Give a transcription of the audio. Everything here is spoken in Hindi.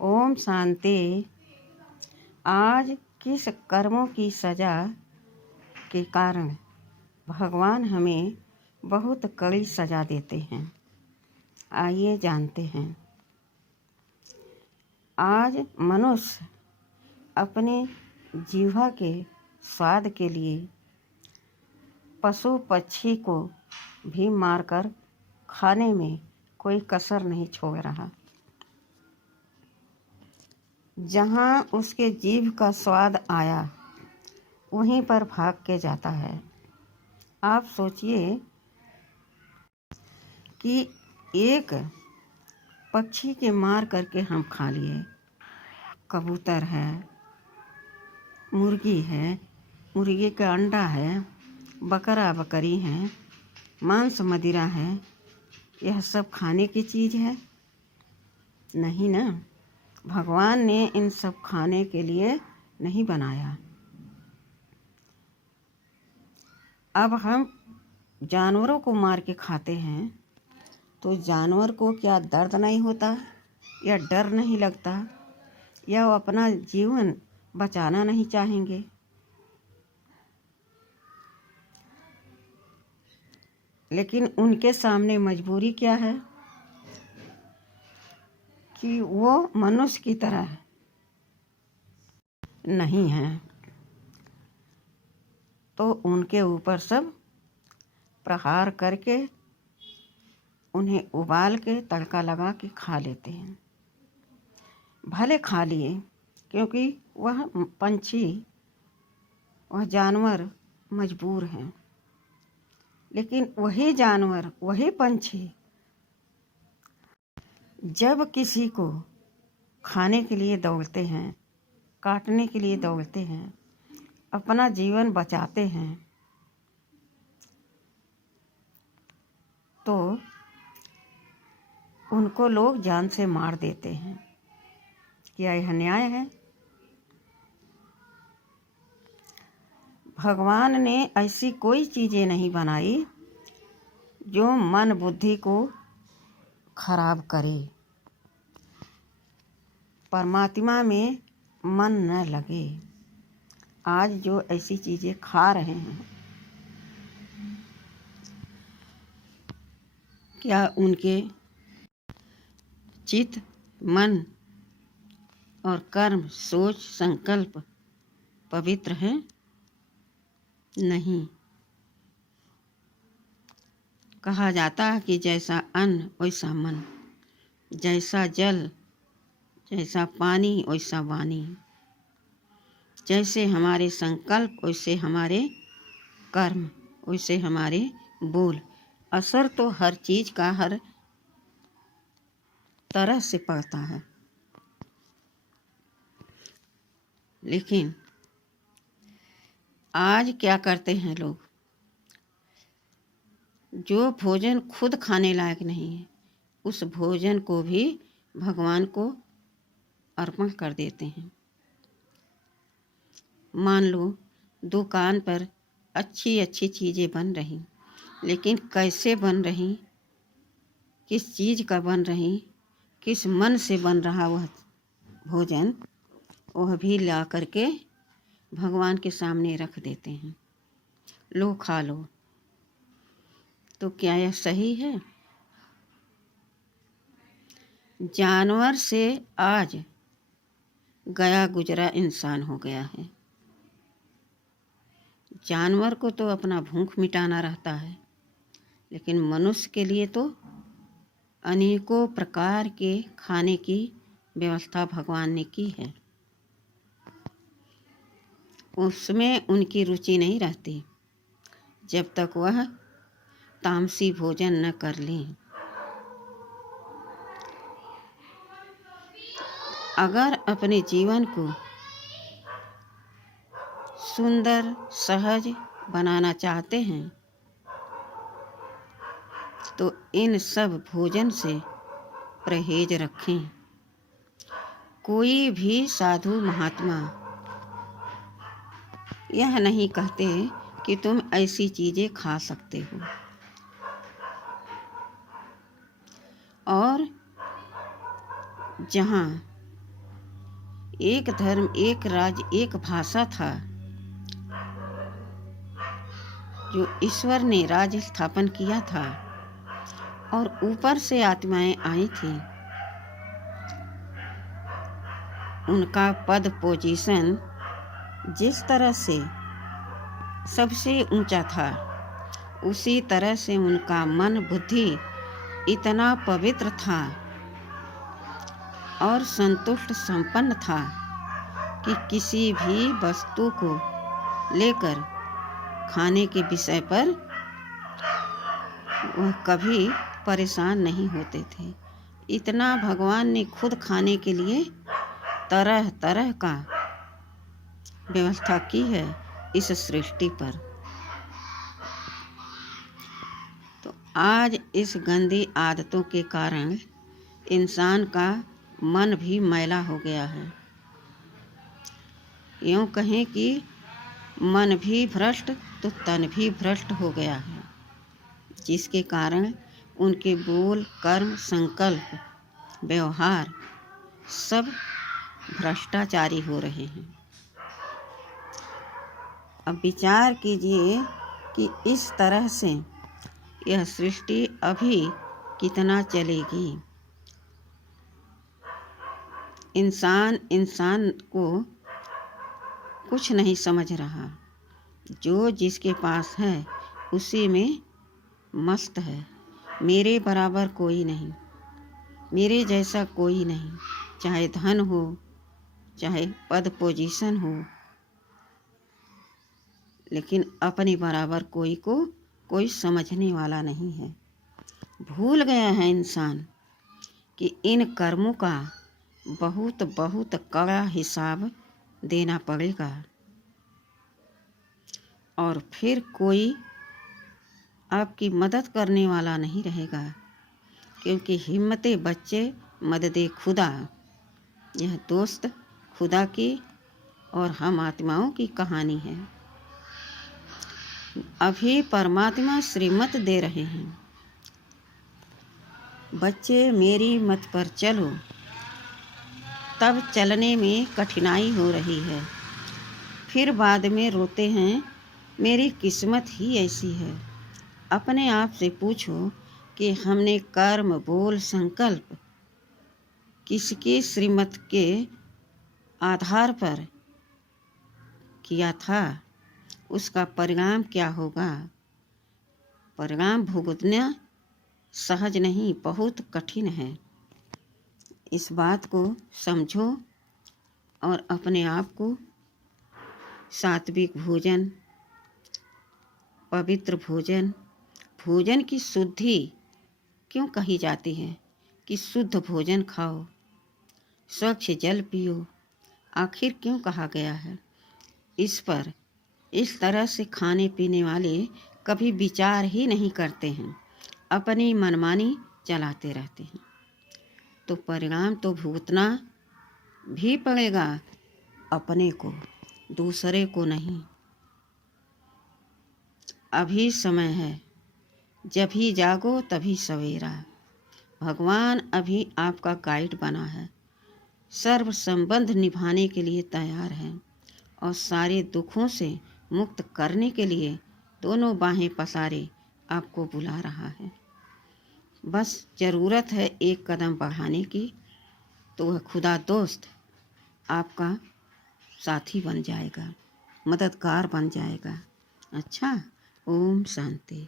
ओम शांति। आज किस कर्मों की सजा के कारण भगवान हमें बहुत कड़ी सजा देते हैं, आइए जानते हैं। आज मनुष्य अपने जीवा के स्वाद के लिए पशु पक्षी को भी मारकर खाने में कोई कसर नहीं छोड़ रहा। जहाँ उसके जीभ का स्वाद आया वहीं पर भाग के जाता है। आप सोचिए कि एक पक्षी के मार करके हम खा लिए। कबूतर है, मुर्गी है, मुर्गी का अंडा है, बकरा बकरी है, मांस मदिरा है, यह सब खाने की चीज़ है? नहीं ना। भगवान ने इन सब खाने के लिए नहीं बनाया। अब हम जानवरों को मार के खाते हैं तो जानवर को क्या दर्द नहीं होता, या डर नहीं लगता, या वो अपना जीवन बचाना नहीं चाहेंगे? लेकिन उनके सामने मजबूरी क्या है कि वो मनुष्य की तरह नहीं है, तो उनके ऊपर सब प्रहार करके उन्हें उबाल के तड़का लगा के खा लेते हैं। भले खा लिए, क्योंकि वह पंछी, वह जानवर मजबूर हैं। लेकिन वही जानवर, वही पंछी जब किसी को खाने के लिए दौड़ते हैं, काटने के लिए दौड़ते हैं, अपना जीवन बचाते हैं, तो उनको लोग जान से मार देते हैं। क्या यह न्याय है? भगवान ने ऐसी कोई चीज़ें नहीं बनाई जो मन बुद्धि को खराब करे, परमात्मा में मन न लगे। आज जो ऐसी चीज़ें खा रहे हैं, क्या उनके चित्त, मन और कर्म, सोच, संकल्प पवित्र हैं? नहीं। कहा जाता है कि जैसा अन्न वैसा मन, जैसा जल जैसा पानी वैसा वाणी, जैसे हमारे संकल्प वैसे हमारे कर्म, वैसे हमारे बोल। असर तो हर चीज़ का हर तरह से पड़ता है। लेकिन आज क्या करते हैं लोग? जो भोजन खुद खाने लायक नहीं है, उस भोजन को भी भगवान को अर्पण कर देते हैं। मान लो दुकान पर अच्छी अच्छी चीज़ें बन रही, लेकिन कैसे बन रही, किस चीज़ का बन रही, किस मन से बन रहा वह भोजन, वह भी ला करके भगवान के सामने रख देते हैं। लो खा लो। तो क्या यह सही है? जानवर से आज गया गुजरा इंसान हो गया है। जानवर को तो अपना भूख मिटाना रहता है, लेकिन मनुष्य के लिए तो अनेकों प्रकार के खाने की व्यवस्था भगवान ने की है। उसमें उनकी रुचि नहीं रहती जब तक वह तामसी भोजन न कर लें। अगर अपने जीवन को सुंदर सहज बनाना चाहते हैं तो इन सब भोजन से परहेज रखें। कोई भी साधु महात्मा यह नहीं कहते कि तुम ऐसी चीज़ें खा सकते हो। और जहाँ एक धर्म, एक राज्य, एक भाषा था। जो ईश्वर ने राज्य स्थापन किया था और ऊपर से आत्माएं आई थी। उनका पद पोजीशन जिस तरह से सबसे ऊंचा था, उसी तरह से उनका मन बुद्धि इतना पवित्र था और संतुष्ट संपन्न था कि किसी भी वस्तु को लेकर खाने के विषय पर वह कभी परेशान नहीं होते थे। इतना भगवान ने खुद खाने के लिए तरह तरह का व्यवस्था की है इस सृष्टि पर। तो आज इस गंदी आदतों के कारण इंसान का मन भी मैला हो गया है। यूँ कहें कि मन भी भ्रष्ट तो तन भी भ्रष्ट हो गया है, जिसके कारण उनके बोल, कर्म, संकल्प, व्यवहार सब भ्रष्टाचारी हो रहे हैं। अब विचार कीजिए कि इस तरह से यह सृष्टि अभी कितना चलेगी। इंसान को कुछ नहीं समझ रहा। जो जिसके पास है उसी में मस्त है। मेरे बराबर कोई नहीं, मेरे जैसा कोई नहीं, चाहे धन हो, चाहे पद पोजीशन हो, लेकिन अपने बराबर कोई समझने वाला नहीं है। भूल गया है इंसान कि इन कर्मों का बहुत बहुत कड़ा हिसाब देना पड़ेगा और फिर कोई आपकी मदद करने वाला नहीं रहेगा, क्योंकि हिम्मते बच्चे मददे खुदा, यह दोस्त खुदा की और हम आत्माओं की कहानी है। अभी परमात्मा श्रीमत दे रहे हैं, बच्चे मेरी मत पर चलो। तब चलने में कठिनाई हो रही है, फिर बाद में रोते हैं मेरी किस्मत ही ऐसी है। अपने आप से पूछो कि हमने कर्म, बोल, संकल्प किसके श्रीमत के आधार पर किया था, उसका परिणाम क्या होगा। परिणाम भुगतना सहज नहीं, बहुत कठिन है। इस बात को समझो और अपने आप को सात्विक भोजन, पवित्र भोजन, भोजन की शुद्धि क्यों कही जाती है कि शुद्ध भोजन खाओ, स्वच्छ जल पियो, आखिर क्यों कहा गया है। इस पर इस तरह से खाने पीने वाले कभी विचार ही नहीं करते हैं, अपनी मनमानी चलाते रहते हैं, तो परिणाम तो भुगतना भी पड़ेगा, अपने को, दूसरे को नहीं। अभी समय है, जब ही जागो तभी सवेरा। भगवान अभी आपका गाइड बना है, सर्व संबंध निभाने के लिए तैयार है और सारे दुखों से मुक्त करने के लिए दोनों बाहें पसारे आपको बुला रहा है। बस ज़रूरत है एक कदम बढ़ाने की, तो वह खुदा दोस्त आपका साथी बन जाएगा, मददगार बन जाएगा। अच्छा, ओम शांति।